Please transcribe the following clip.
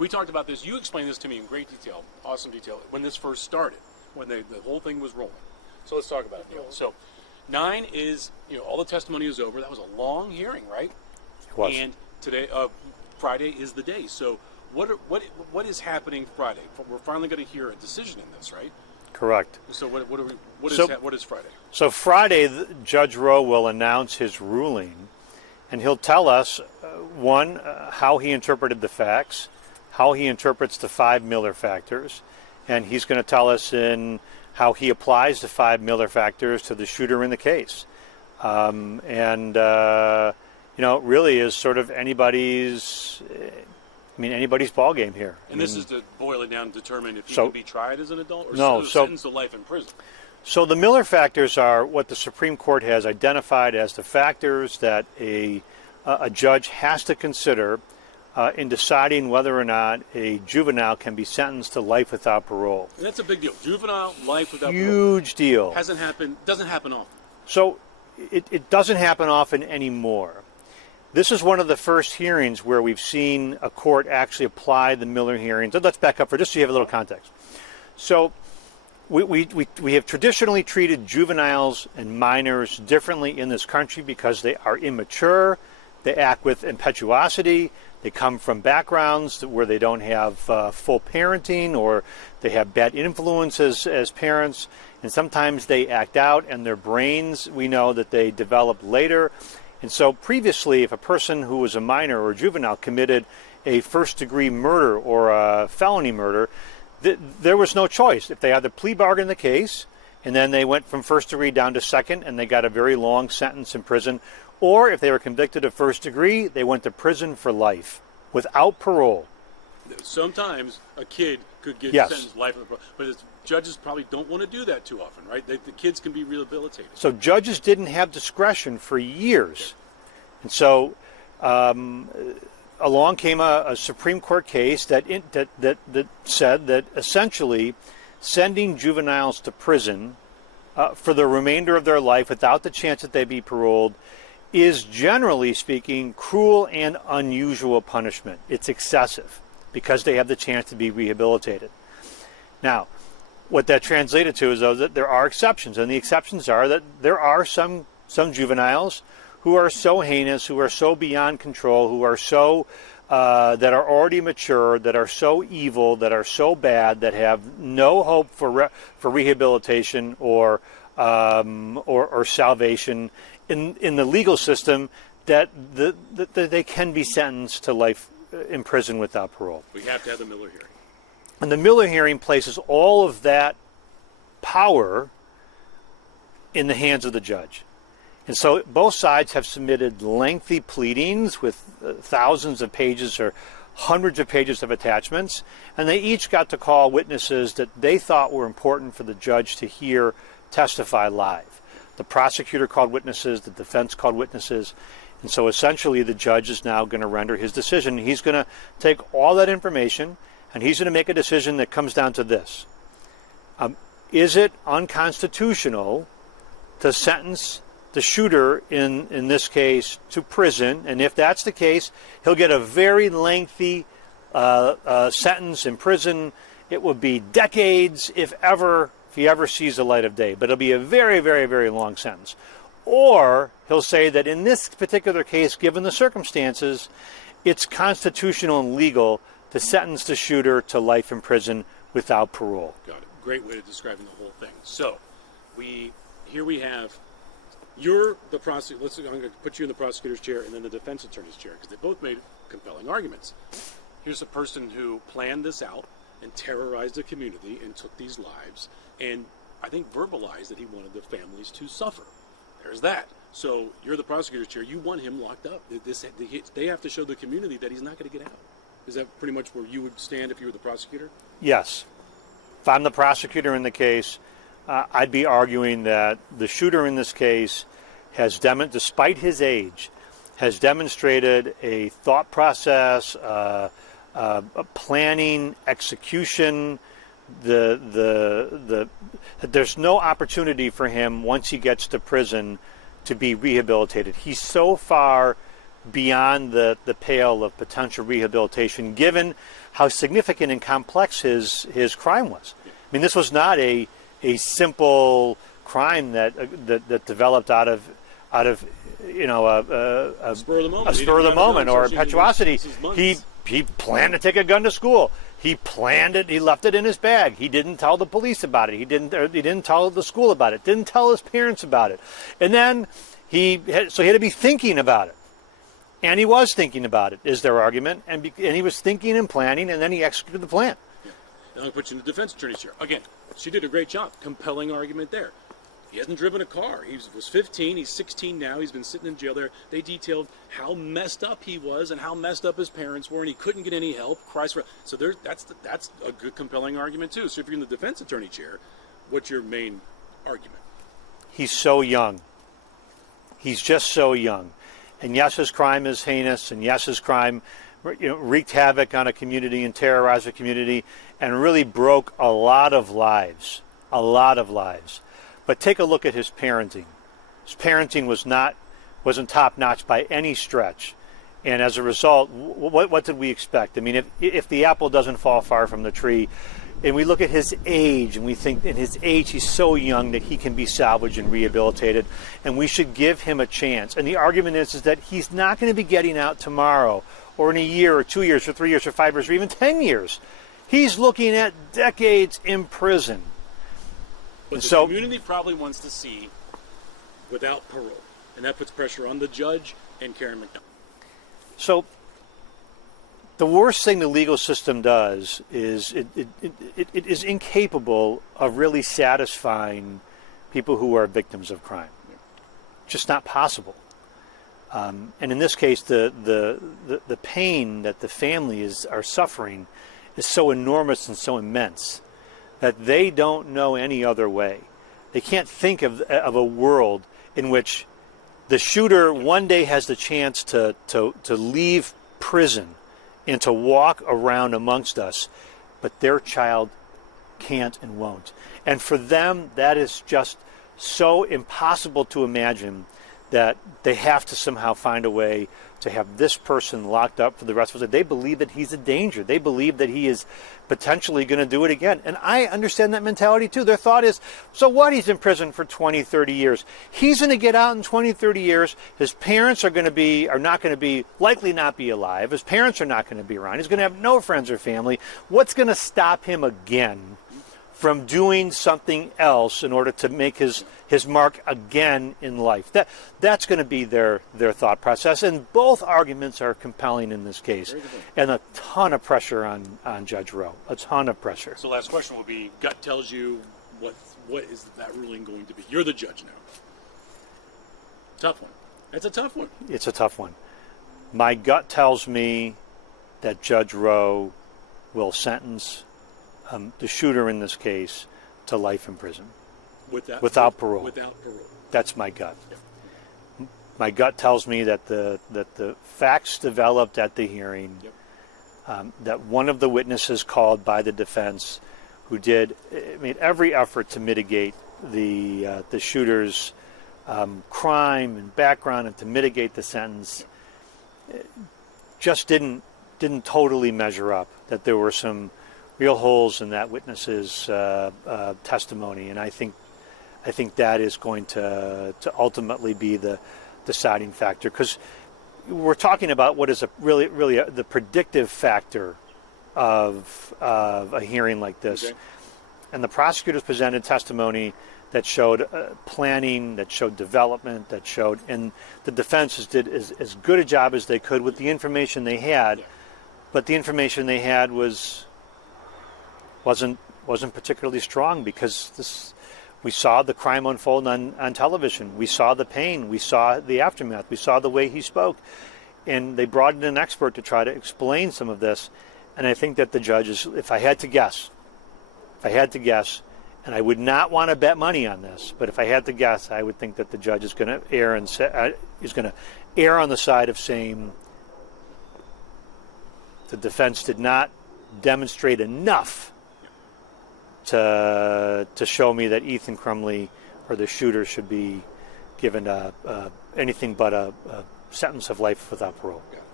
We talked about this. You explained this to me in great detail, awesome detail, when this first started, when the whole thing was rolling. So let's talk about it, Neil. So 9 is, all the testimony is over. That was a long hearing, right? It was. And today, Friday is the day. So what is happening Friday? We're finally going to hear a decision in this, right? Correct. So what is Friday? So Friday, Judge Rowe will announce his ruling, and he'll tell us, one, how he interpreted the facts, how he interprets the 5 Miller factors, and he's going to tell us in how he applies the 5 Miller factors to the shooter in the case. Really is sort of anybody's ball game here. And this is to boil it down and determine if he can be tried as an adult or sentenced to life in prison. So the Miller factors are what the Supreme Court has identified as the factors that a judge has to consider in deciding whether or not a juvenile can be sentenced to life without parole. And that's a big deal. Juvenile life without parole. Huge deal. Doesn't happen often. So it doesn't happen often anymore. This is one of the first hearings where we've seen a court actually apply the Miller hearings. Let's back up for just so you have a little context. So we have traditionally treated juveniles and minors differently in this country because they are immature, they act with impetuosity, they come from backgrounds where they don't have full parenting, or they have bad influences as parents, and sometimes they act out, and their brains, we know that they develop later. And so previously, if a person who was a minor or a juvenile committed a first-degree murder or a felony murder, there was no choice. If they had the plea bargain the case, and then they went from first degree down to second, and they got a very long sentence in prison, or if they were convicted of first degree, they went to prison for life without parole. Sometimes a kid could get sentenced life without parole, but judges probably don't want to do that too often, right? The kids can be rehabilitated. So judges didn't have discretion for years. And so along came a Supreme Court case that said that essentially sending juveniles to prison for the remainder of their life without the chance that they'd be paroled is, generally speaking, cruel and unusual punishment. It's excessive because they have the chance to be rehabilitated. Now, what that translated to is, though, that there are exceptions, and the exceptions are that there are some juveniles who are so heinous, who are so beyond control, who are so that are already mature, that are so evil, that are so bad, that have no hope for rehabilitation or salvation in the legal system, that they can be sentenced to life in prison without parole. We have to have the Miller hearing. And the Miller hearing places all of that power in the hands of the judge. And so both sides have submitted lengthy pleadings with thousands of pages or hundreds of pages of attachments, and they each got to call witnesses that they thought were important for the judge to hear testify live. The prosecutor called witnesses, the defense called witnesses, and so essentially the judge is now going to render his decision. He's going to take all that information, and he's going to make a decision that comes down to this. Is it unconstitutional to sentence the shooter in this case to prison? And if that's the case, he'll get a very lengthy sentence in prison. It will be decades if he ever sees the light of day, but it'll be a very, very, very long sentence. Or he'll say that in this particular case, given the circumstances, it's constitutional and legal to sentence the shooter to life in prison without parole. Got it. Great way of describing the whole thing. So here we have, you're the prosecutor. I'm going to put you in the prosecutor's chair and then the defense attorney's chair, because they both made compelling arguments. Here's a person who planned this out and terrorized the community and took these lives, and I think verbalized that he wanted the families to suffer. There's that. So you're the prosecutor's chair. You want him locked up. They have to show the community that he's not going to get out. Is that pretty much where you would stand if you were the prosecutor? Yes. If I'm the prosecutor in the case, I'd be arguing that the shooter in this case has, despite his age, has demonstrated a thought process, a planning, execution. There's no opportunity for him once he gets to prison to be rehabilitated. He's so far beyond the pale of potential rehabilitation, given how significant and complex his crime was. I mean, this was not a simple crime that developed out of a spur of the moment, or impetuosity. He planned to take a gun to school. He planned it. He left it in his bag. He didn't tell the police about it. He didn't tell the school about it. Didn't tell his parents about it. And then he had to be thinking about it. And he was thinking about it, is their argument. And he was thinking and planning, and then he executed the plan. Yeah. And I'll put you in the defense attorney's chair. Again, she did a great job. Compelling argument there. He hasn't driven a car. He was 15. He's 16 now. He's been sitting in jail there. They detailed how messed up he was and how messed up his parents were, and he couldn't get any help. So that's a good compelling argument too. So if you're in the defense attorney chair, what's your main argument? He's so young. He's just so young. And yes, his crime is heinous, and yes, his crime wreaked havoc on a community and terrorized a community and really broke a lot of lives. But take a look at his parenting. His parenting wasn't top-notch by any stretch. And as a result, what did we expect? I mean, if the apple doesn't fall far from the tree, and we look at his age, and we think in his age he's so young that he can be salvaged and rehabilitated, and we should give him a chance. And the argument is that he's not going to be getting out tomorrow, or in a year, or 2 years, or 3 years, or 5 years, or even 10 years. He's looking at decades in prison. But the community probably wants to see without parole, and that puts pressure on the judge and Karen McDonald. So the worst thing the legal system does is it is incapable of really satisfying people who are victims of crime. Just not possible. And in this case, the pain that the families are suffering is so enormous and so immense that they don't know any other way. They can't think of a world in which the shooter one day has the chance to leave prison and to walk around amongst us, but their child can't and won't. And for them, that is just so impossible to imagine that they have to somehow find a way to have this person locked up for the rest of his life. They believe that he's a danger. They believe that he is potentially going to do it again. And I understand that mentality too. Their thought is, so what? He's in prison for 20, 30 years. He's going to get out in 20, 30 years. His parents are likely not be alive. His parents are not going to be around. He's going to have no friends or family. What's going to stop him again from doing something else in order to make his mark again in life? That's going to be their thought process. And both arguments are compelling in this case. And a ton of pressure on Judge Rowe. A ton of pressure. So last question will be, gut tells you what is that ruling going to be? You're the judge now. Tough one. That's a tough one. It's a tough one. My gut tells me that Judge Rowe will sentence the shooter in this case to life in prison. Without parole. Without parole. That's my gut. Yep. My gut tells me that the facts developed at the hearing, that one of the witnesses called by the defense, who made every effort to mitigate the shooter's crime and background and to mitigate the sentence, just didn't totally measure up. That there were some real holes in that witness's testimony, and I think that is going to ultimately be the deciding factor, because we're talking about what is really the predictive factor of a hearing like this. Okay. And the prosecutors presented testimony that showed planning, that showed development, and the defense did as good a job as they could with the information they had, but the information they had wasn't particularly strong, because we saw the crime unfold on television. We saw the pain. We saw the aftermath. We saw the way he spoke. And they brought in an expert to try to explain some of this. And I think that the judges, if I had to guess, and I would not want to bet money on this, but if I had to guess, I would think that the judge is going to err on the side of saying the defense did not demonstrate enough to show me that Ethan Crumley or the shooter should be given anything but a sentence of life without parole. Yeah.